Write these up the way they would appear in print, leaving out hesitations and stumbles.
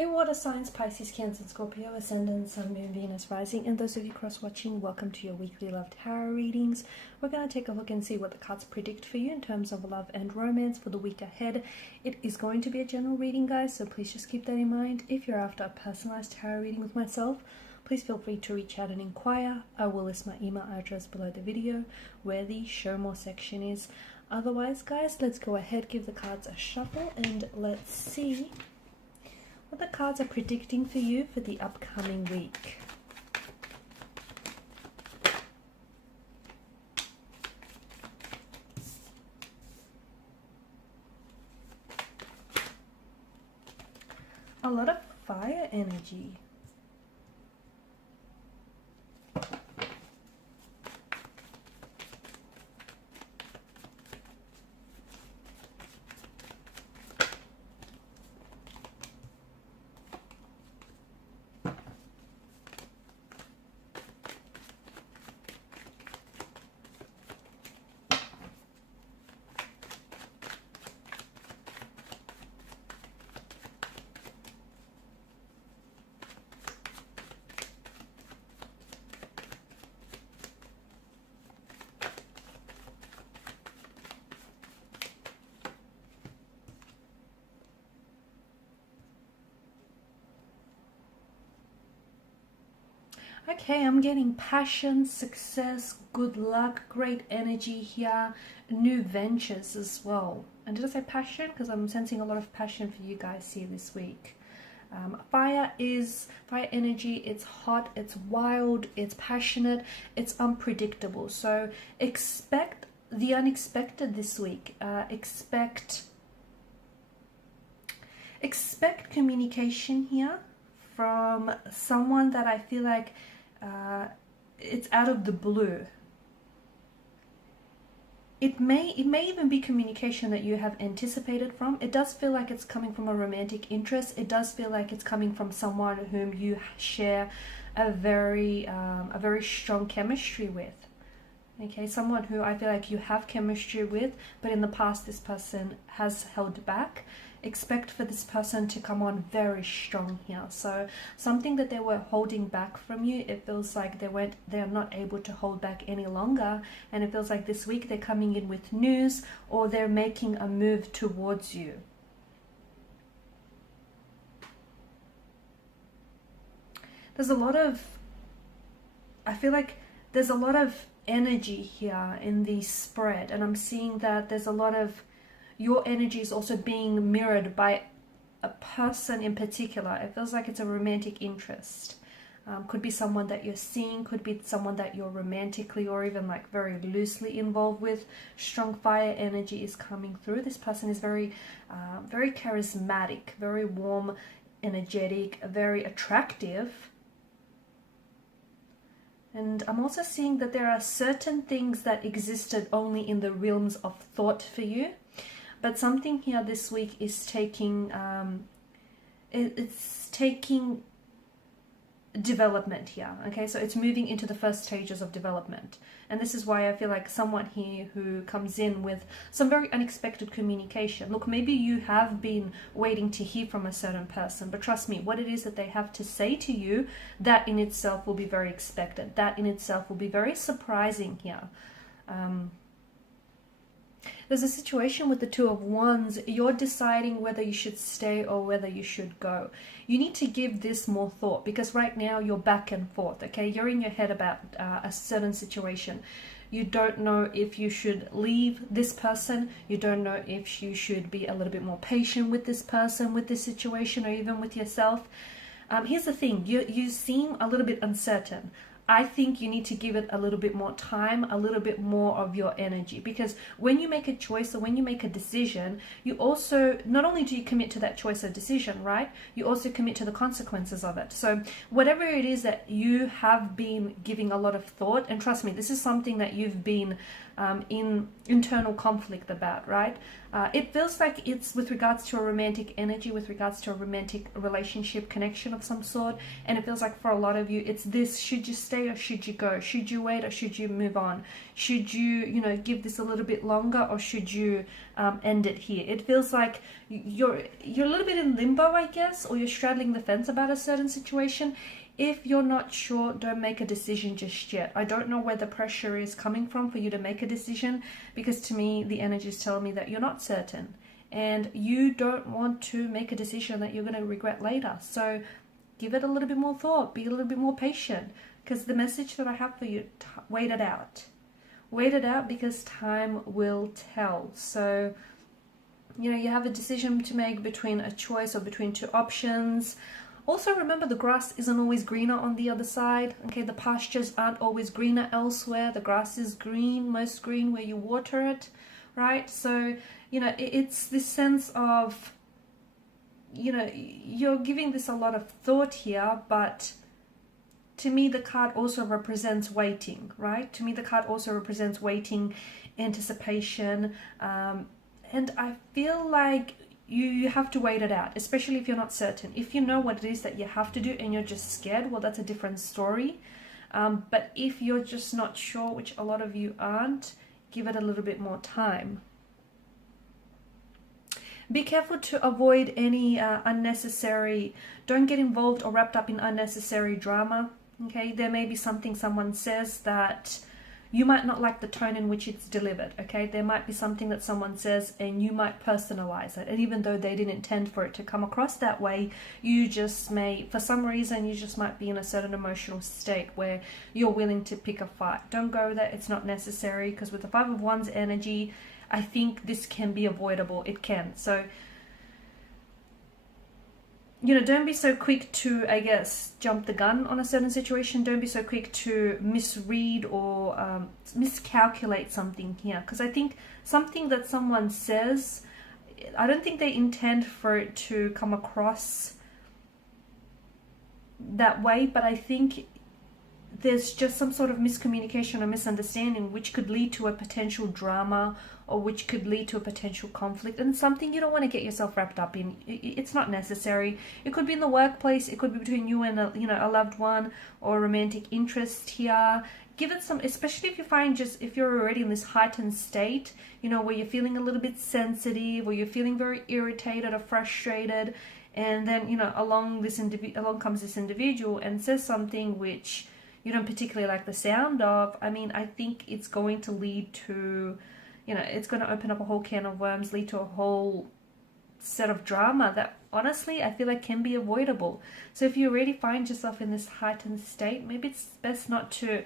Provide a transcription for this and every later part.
Hey water signs, Pisces, Cancer, Scorpio, Ascendant, Sun, Moon, Venus, Rising, and those of you cross-watching, welcome to your weekly love tarot readings. We're going to take a look and see what the cards predict for you in terms of love and romance for the week ahead. It is going to be a general reading, guys, so please just keep that in mind. If you're after a personalized tarot reading with myself, please feel free to reach out and inquire. I will list my email address below the video where the show more section is. Otherwise, guys, let's go ahead, give the cards a shuffle, and let's see what the cards are predicting for you for the upcoming week. A lot of fire energy. Okay, I'm getting passion, success, good luck, great energy here, new ventures as well. And did I say passion? Because I'm sensing a lot of passion for you guys here this week. Fire energy. It's hot, it's wild, it's passionate, it's unpredictable. So expect the unexpected this week. Expect communication here from someone that I feel like it's out of the blue. It may even be communication that you have anticipated from. It does feel like it's coming from a romantic interest. It does feel like it's coming from someone whom you share a very strong chemistry with. Okay, someone who I feel like you have chemistry with, but in the past this person has held back. Expect for this person to come on very strong here. So something that they were holding back from you, it feels like they're not able to hold back any longer, and it feels like this week they're coming in with news, or they're making a move towards you. There's a lot of, I feel like there's a lot of energy here in the spread, and I'm seeing that there's a lot of your energy is also being mirrored by a person in particular. It feels like it's a romantic interest. Could be someone that you're seeing, could be someone that you're romantically or even like very loosely involved with. Strong fire energy is coming through. This person is very charismatic, very warm, energetic, very attractive. And I'm also seeing that there are certain things that existed only in the realms of thought for you. But something here this week is taking, it's taking development here, okay? So it's moving into the first stages of development. And this is why I feel like someone here who comes in with some very unexpected communication. Look, maybe you have been waiting to hear from a certain person, but trust me, what it is that they have to say to you, that in itself will be very expected. That in itself will be very surprising here. There's a situation with the Two of Wands. You're deciding whether you should stay or whether you should go. You need to give this more thought, because right now you're back and forth, okay? You're in your head about a certain situation. You don't know if you should leave this person. You don't know if you should be a little bit more patient with this person, with this situation, or even with yourself. Here's the thing. You seem a little bit uncertain. I think you need to give it a little bit more time, a little bit more of your energy, because when you make a choice or when you make a decision, you also, not only do you commit to that choice or decision, right? You also commit to the consequences of it. So whatever it is that you have been giving a lot of thought, and trust me, this is something that you've been in internal conflict about, right? It feels like it's with regards to a romantic energy, with regards to a romantic relationship connection of some sort. And it feels like for a lot of you, it's this: should you stay or should you go? Should you wait or should you move on? Should you, give this a little bit longer, or should you end it here? It feels like you're a little bit in limbo, I guess, or you're straddling the fence about a certain situation. If you're not sure, don't make a decision just yet. I don't know where the pressure is coming from for you to make a decision, because to me, the energies tell me that you're not certain and you don't want to make a decision that you're going to regret later. So give it a little bit more thought, be a little bit more patient, because the message that I have for you, wait it out. Wait it out, because time will tell. So, you have a decision to make between a choice or between two options. Also, remember, the grass isn't always greener on the other side. Okay, the pastures aren't always greener elsewhere. The grass is green, most green where you water it, right? So, it's this sense of, you're giving this a lot of thought here, but to me, the card also represents waiting, right? To me, the card also represents waiting, anticipation, and I feel like you have to wait it out, especially if you're not certain. If you know what it is that you have to do and you're just scared, well, that's a different story. But if you're just not sure, which a lot of you aren't, give it a little bit more time. Be careful to avoid any unnecessary, don't get involved or wrapped up in unnecessary drama. Okay, there may be something someone says that you might not like the tone in which it's delivered, okay? There might be something that someone says and you might personalize it. And even though they didn't intend for it to come across that way, you just may, for some reason, you just might be in a certain emotional state where you're willing to pick a fight. Don't go there, it's not necessary, because with the Five of Wands energy, I think this can be avoidable. It can. So, don't be so quick to, I guess, jump the gun on a certain situation. Don't be so quick to misread or miscalculate something here. Because I think something that someone says, I don't think they intend for it to come across that way. But I think there's just some sort of miscommunication or misunderstanding which could lead to a potential drama, or which could lead to a potential conflict, and something you don't want to get yourself wrapped up in. It's not necessary. It could be in the workplace, it could be between you and a loved one, or a romantic interest here. Give it some, especially if you find if you're already in this heightened state, where you're feeling a little bit sensitive, or you're feeling very irritated or frustrated, and then along comes this individual and says something which you don't particularly like the sound of. I mean, I think it's going to lead to, it's going to open up a whole can of worms, lead to a whole set of drama that honestly I feel like can be avoidable. So if you already find yourself in this heightened state, maybe it's best not to,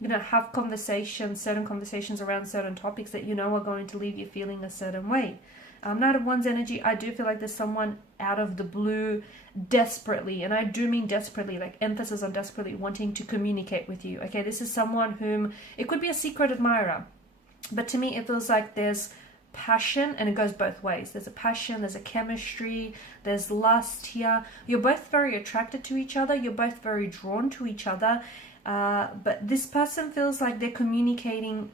have certain conversations around certain topics that are going to leave you feeling a certain way. Knight of Wands energy, I do feel like there's someone out of the blue desperately, and I do mean desperately, like emphasis on desperately, wanting to communicate with you. Okay, this is someone whom, it could be a secret admirer, but to me it feels like there's passion, and it goes both ways. There's a passion, there's a chemistry, there's lust here. You're both very attracted to each other, you're both very drawn to each other, but this person feels like they're communicating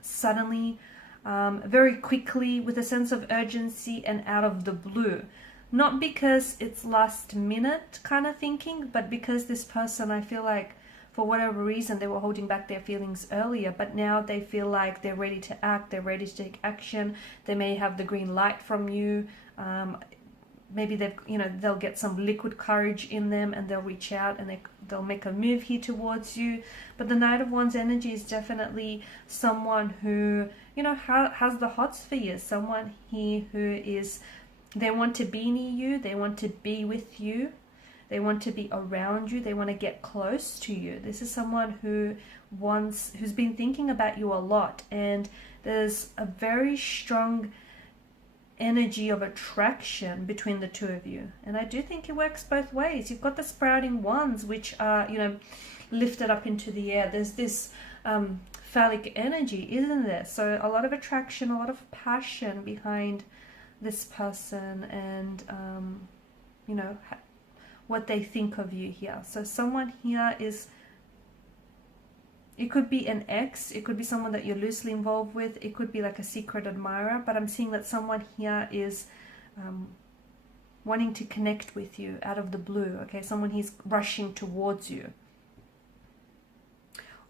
suddenly, very quickly, with a sense of urgency and out of the blue. Not because it's last minute kind of thinking, but because this person, I feel like, for whatever reason, they were holding back their feelings earlier, but now they feel like they're ready to act, they're ready to take action. They may have the green light from you. Maybe they'll get some liquid courage in them, and they'll reach out and they'll make a move here towards you. But the Knight of Wands energy is definitely someone who, has the hots for you. Someone here who is, they want to be near you, they want to be with you, they want to be around you, they want to get close to you. This is someone who's been thinking about you a lot, and there's a very strong energy of attraction between the two of you. And I do think it works both ways. You've got the sprouting wands, which are, lifted up into the air. There's this phallic energy, isn't there? So a lot of attraction, a lot of passion behind this person, and what they think of you here. So someone here is It could be an ex, it could be someone that you're loosely involved with, it could be like a secret admirer, but I'm seeing that someone here is wanting to connect with you out of the blue, okay? Someone he's rushing towards you.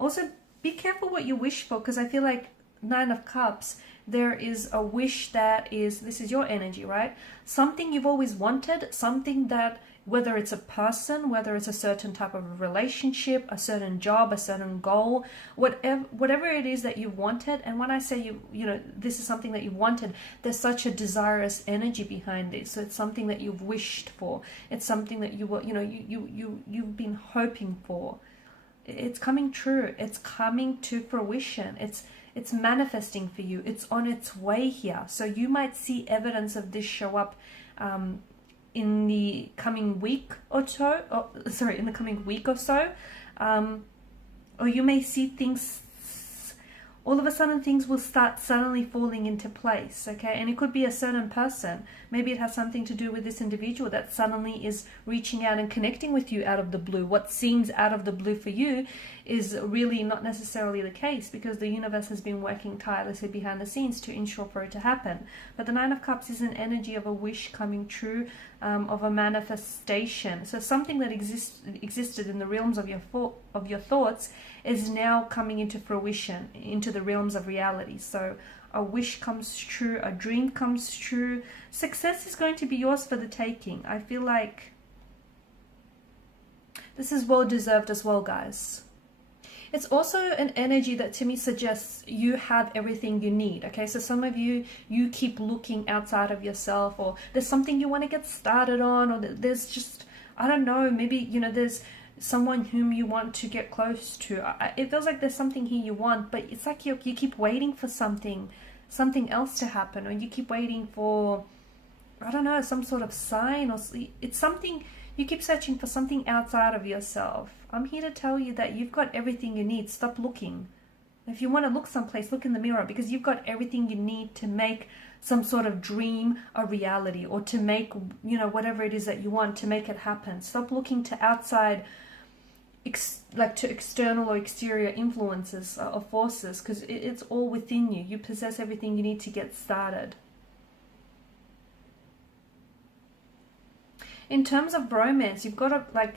Also, be careful what you wish for, because I feel like Nine of Cups, there is a wish that is, this is your energy, right? Something you've always wanted, something that, whether it's a person, whether it's a certain type of relationship, a certain job, a certain goal, whatever it is that you wanted. And when I say you know, this is something that you wanted, there's such a desirous energy behind this. So it's something that you've wished for. It's something that you were, you know, you've been hoping for. It's coming true. It's coming to fruition. It's manifesting for you. It's on its way here. So you might see evidence of this show up in the coming week or so. In the coming week or so. Or you may see things, all of a sudden things will start suddenly falling into place, okay? And it could be a certain person. Maybe it has something to do with this individual that suddenly is reaching out and connecting with you out of the blue. What seems out of the blue for you is really not necessarily the case, because the universe has been working tirelessly behind the scenes to ensure for it to happen. But the Nine of Cups is an energy of a wish coming true, of a manifestation. So something that existed in the realms of your thoughts is now coming into fruition, into the realms of reality. So a wish comes true, a dream comes true. Success is going to be yours for the taking. I feel like this is well deserved as well, guys. It's also an energy that to me suggests you have everything you need, okay? So some of you keep looking outside of yourself, or there's something you want to get started on, or there's just, I don't know, maybe, you know, there's someone whom you want to get close to. It feels like there's something here you want, but it's like you keep waiting for something else to happen, or you keep waiting for, I don't know, some sort of sign, or it's something, you keep searching for something outside of yourself. I'm here to tell you that you've got everything you need. Stop looking. If you want to look someplace, look in the mirror, because you've got everything you need to make some sort of dream a reality, or to make, you know, whatever it is that you want, to make it happen. Stop looking to outside, like to external or exterior influences or forces, because it's all within you. You possess everything you need to get started. In terms of romance, you've got to, like,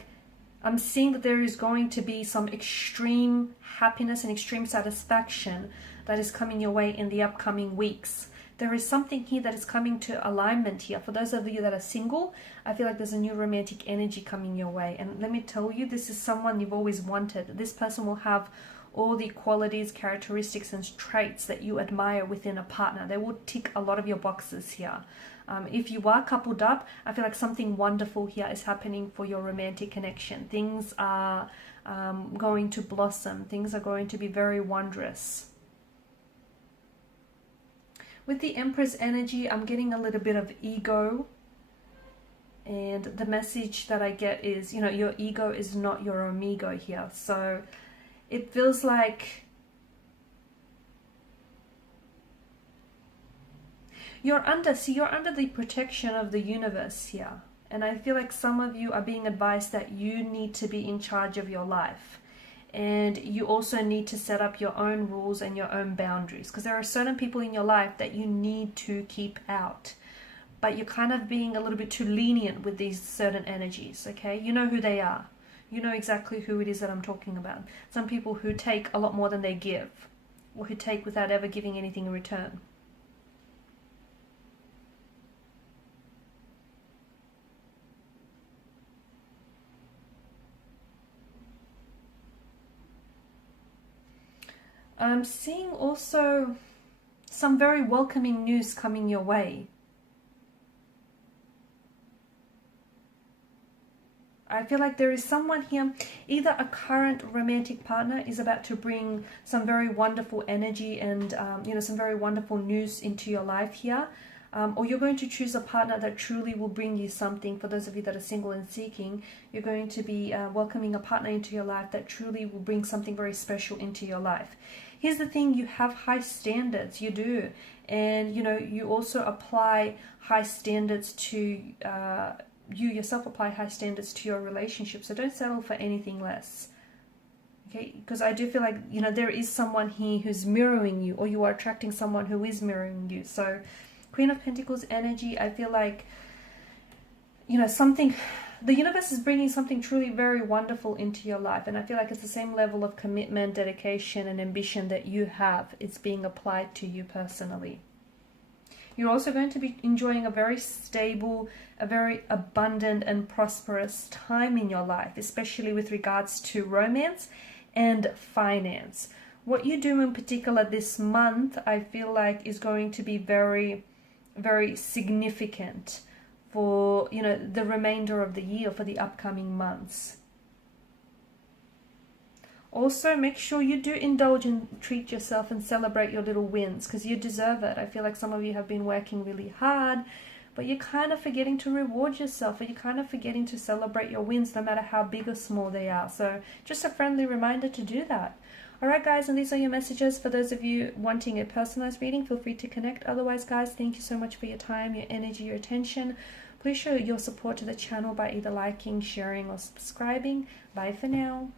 I'm seeing that there is going to be some extreme happiness and extreme satisfaction that is coming your way in the upcoming weeks. There is something here that is coming to alignment here. For those of you that are single, I feel like there's a new romantic energy coming your way. And let me tell you, this is someone you've always wanted. This person will have all the qualities, characteristics, and traits that you admire within a partner. They will tick a lot of your boxes here. If you are coupled up, I feel like something wonderful here is happening for your romantic connection. Things are going to blossom. Things are going to be very wondrous. With the Empress energy, I'm getting a little bit of ego. And the message that I get is, you know, your ego is not your amigo here. So it feels like you're under the protection of the universe here. And I feel like some of you are being advised that you need to be in charge of your life. And you also need to set up your own rules and your own boundaries, because there are certain people in your life that you need to keep out. But you're kind of being a little bit too lenient with these certain energies, okay? You know who they are. You know exactly who it is that I'm talking about. Some people who take a lot more than they give, or who take without ever giving anything in return. I'm seeing also some very welcoming news coming your way. I feel like there is someone here, either a current romantic partner is about to bring some very wonderful energy and some very wonderful news into your life here. Or you're going to choose a partner that truly will bring you something. For those of you that are single and seeking, you're going to be welcoming a partner into your life that truly will bring something very special into your life. Here's the thing, you have high standards, you do. And, you know, you also apply high standards to, you yourself apply high standards to your relationship. So don't settle for anything less. Okay, because I do feel like, you know, there is someone here who's mirroring you, or you are attracting someone who is mirroring you. So Queen of Pentacles energy, I feel like, you know, something, the universe is bringing something truly very wonderful into your life. And I feel like it's the same level of commitment, dedication, and ambition that you have. It's being applied to you personally. You're also going to be enjoying a very stable, a very abundant and prosperous time in your life, especially with regards to romance and finance. What you do in particular this month, I feel like, is going to be very, very significant for, you know, the remainder of the year, for the upcoming months. Also, make sure you do indulge and treat yourself and celebrate your little wins, because you deserve it. I feel like some of you have been working really hard, but you're kind of forgetting to reward yourself, or you're kind of forgetting to celebrate your wins, no matter how big or small they are. So just a friendly reminder to do that. Alright guys, and these are your messages. For those of you wanting a personalized reading, feel free to connect. Otherwise guys, thank you so much for your time, your energy, your attention. Please show your support to the channel by either liking, sharing, or subscribing. Bye for now.